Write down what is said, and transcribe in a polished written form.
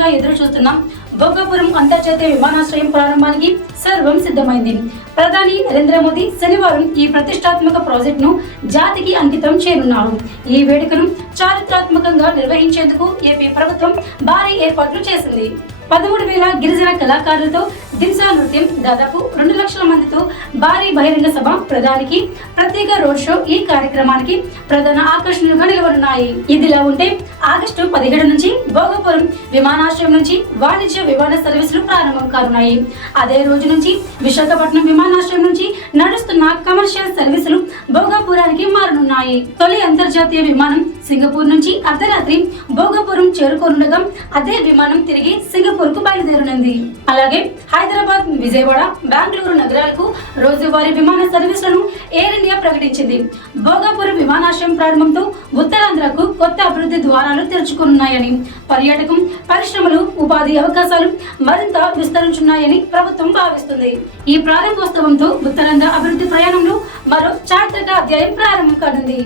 కాలంగా ఎదురు చూస్తున్నాం భోగాపురం అంతర్జాతీయ విమానాశ్రయం ప్రారంభానికి సర్వం సిద్ధమైంది. ప్రధాని నరేంద్ర మోదీ శనివారం ఈ ప్రతిష్టాత్మక ప్రాజెక్టును జాతికి అంకితం చేయనున్నారు. ఈ వేడుకను చారిత్రాత్మకంగా నిర్వహించేందుకు ఏపీ ప్రభుత్వం భారీ ఏర్పాట్లు చేసింది. 13,000 గిరిజన కళాకారులతో దింసా నృత్యం, దాదాపు 2 లక్షల మందితో భారీ బహిరంగ సభ, ప్రధానికి ప్రత్యేక రోడ్ షో ఈ కార్యక్రమానికి ప్రధాన ఆకర్షణలుగా నిలవనున్నాయి. ఇదిలా ఉంటే ఆగస్టు 17 నుంచి భోగాపురం విమానాశ్రయం నుంచి వాణిజ్య విమాన సర్వీసులు ప్రారంభం కానున్నాయి. అదే రోజు నుంచి విశాఖపట్నం విమానాశ్రయం నుంచి నడుస్తున్న కమర్షియల్ సర్వీసులు భోగాపురానికి మారనున్నాయి. తొలి అంతర్జాతీయ విమానం సింగపూర్ నుంచి అర్ధరాత్రి భోగాపురం చేరుకోనుండగా అదే విమానం తిరిగి సింగపూర్ కు బయలుదేరనుంది. అలాగే హైదరాబాద్, విజయవాడ, బెంగళూరు నగరాలకు రోజువారీ విమాన సర్వీసులను ఎయిర్ ఇండియా ప్రకటించింది. భోగాపురం విమానాశ్రయం ప్రారంభంతో ఉత్తరాంధ్రకు కొత్త అభివృద్ధి ద్వారాలు తెరుచుకోనున్నాయని, పర్యాటకం, పరిశ్రమలు, ఉపాధి అవకాశాలు మరింత విస్తరించున్నాయని ప్రభుత్వం భావిస్తుంది. ఈ ప్రారంభోత్సవంతో ఉత్తరాంధ్ర అభివృద్ధి ప్రయాణంలో మరో చారిత్రక అధ్యాయం ప్రారంభం కానుంది.